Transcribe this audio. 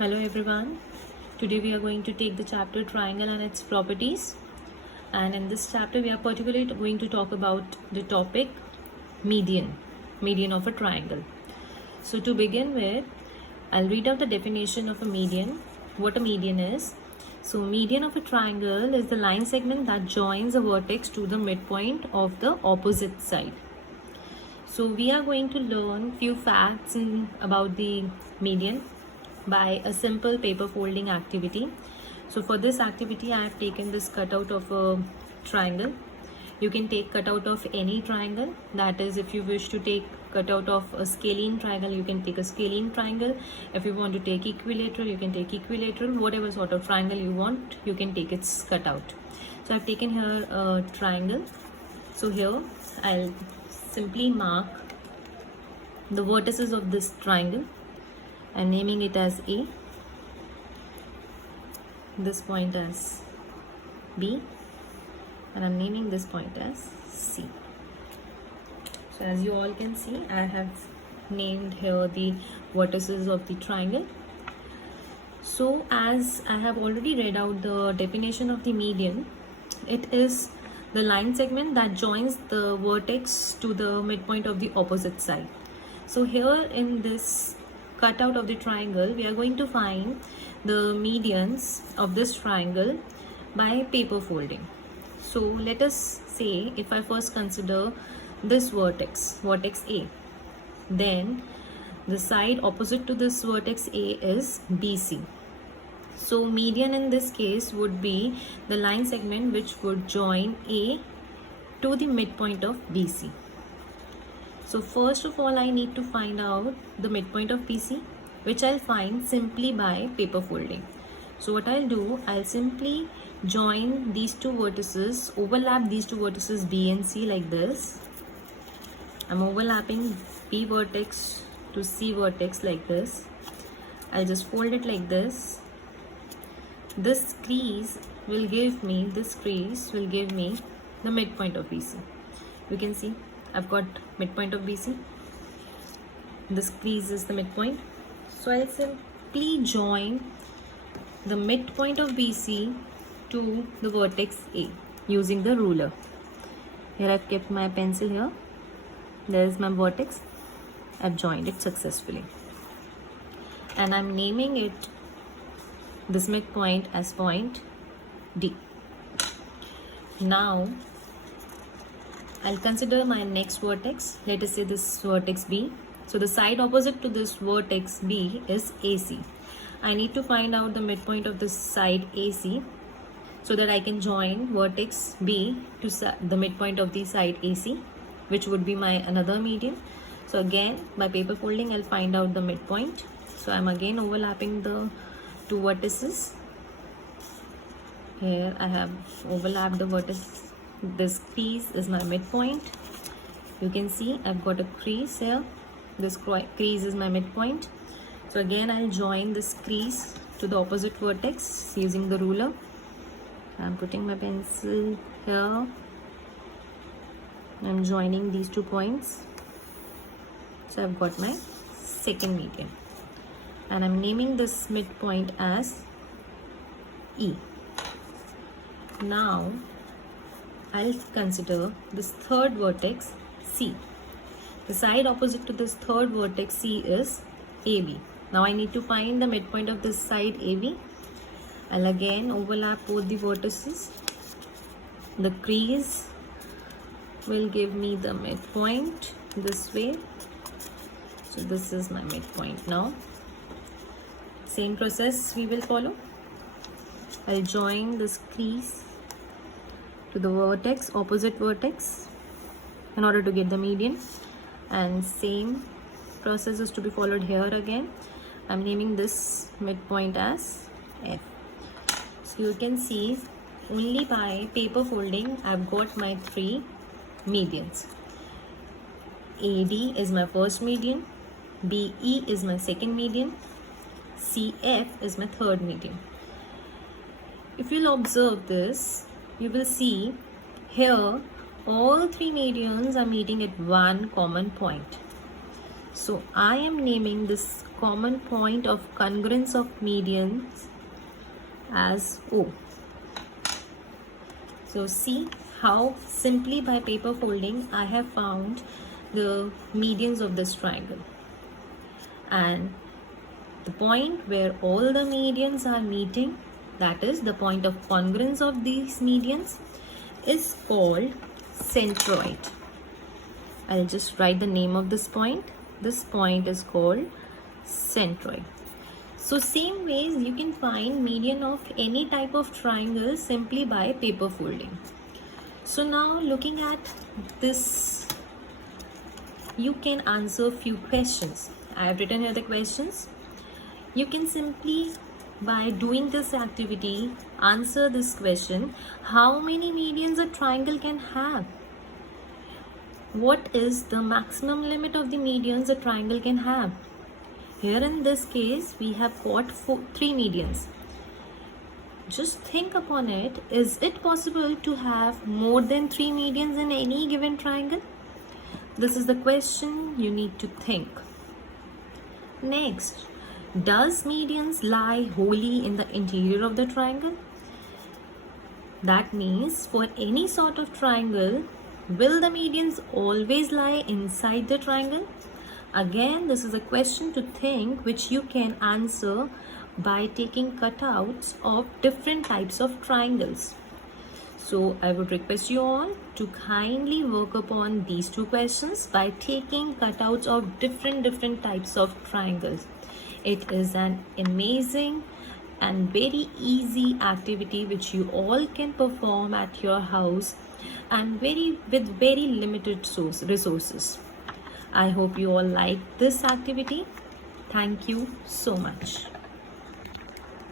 Hello everyone. Today we are going to take the chapter triangle and its properties. And in this chapter we are particularly going to talk about the topic median of a triangle. So to begin with, I'll read out the definition of a median, what a median is. So median of a triangle is the line segment that joins a vertex to the midpoint of the opposite side. So we are going to learn few facts about the median by a simple paper folding activity. So for this activity I have taken this cutout of a triangle. You can take cutout of any triangle, that is, if you wish to take cutout of a scalene triangle, you can take a scalene triangle. If you want to take equilateral, you can take equilateral. Whatever sort of triangle you want, you can take its cutout. So I've taken here a triangle. So here I'll simply mark the vertices of this triangle. I'm naming it as A, this point as B, and I'm naming this point as C. So as you all can see, I have named here the vertices of the triangle. So as I have already read out the definition of the median, it is the line segment that joins the vertex to the midpoint of the opposite side. So here in this cutout of the triangle, we are going to find the medians of this triangle by paper folding. So let us say if I first consider this vertex A, then the side opposite to this vertex A is BC. So median in this case would be the line segment which would join A to the midpoint of BC. So first of all, I need to find out the midpoint of BC, which I'll find simply by paper folding. So what I'll do, I'll simply join these two vertices, overlap these two vertices B and C like this. I'm overlapping B vertex to C vertex like this. I'll just fold it like this. This crease will give me the midpoint of BC. You can see I've got midpoint of BC. This crease is the midpoint. So I'll simply join the midpoint of BC to the vertex A using the ruler. Here I've kept my pencil here. There is my vertex. I've joined it successfully. And I'm naming it, this midpoint, as point D. Now I'll consider my next vertex. Let us say this vertex B. So the side opposite to this vertex B is AC. I need to find out the midpoint of this side AC so that I can join vertex B to the midpoint of the side AC, which would be my another median. So again, by paper folding, I'll find out the midpoint. So I'm again overlapping the two vertices. Here I have overlapped the vertex. This crease is my midpoint. You can see I've got a crease here. This crease is my midpoint. So again I'll join this crease to the opposite vertex using the ruler. I'm putting my pencil here. I'm joining these 2 points. So I've got my second median. And I'm naming this midpoint as E. Now I'll consider this third vertex C. The side opposite to this third vertex C is AB. Now I need to find the midpoint of this side AB. I'll again overlap both the vertices. The crease will give me the midpoint this way. So this is my midpoint now. Same process we will follow. I'll join this crease to the vertex, opposite vertex, in order to get the median, and same process is to be followed here again. I'm naming this midpoint as F. So you can see only by paper folding I've got my 3 medians. AD is my first median, BE is my second median, CF is my third median. If you'll observe this, you will see here all 3 medians are meeting at one common point. So I am naming this common point of congruence of medians as O. So see how simply by paper folding I have found the medians of this triangle, and the point where all the medians are meeting, that is the point of congruence of these medians, is called centroid. I'll just write the name of this point. This point is called centroid. So same ways you can find median of any type of triangle simply by paper folding. So now looking at this, you can answer few questions. I have written here the questions. You can simply by doing this activity answer this question: how many medians a triangle can have? What is the maximum limit of the medians a triangle can have? Here in this case we have got 3 medians. Just think upon it. Is it possible to have more than 3 medians in any given triangle? This is the question you need to think. Next, does medians lie wholly in the interior of the triangle? That means for any sort of triangle, will the medians always lie inside the triangle? Again, this is a question to think, which you can answer by taking cutouts of different types of triangles. So I would request you all to kindly work upon these 2 questions by taking cutouts of different types of triangles. It is an amazing and very easy activity which you all can perform at your house and with very limited resources. I hope you all like this activity. Thank you so much.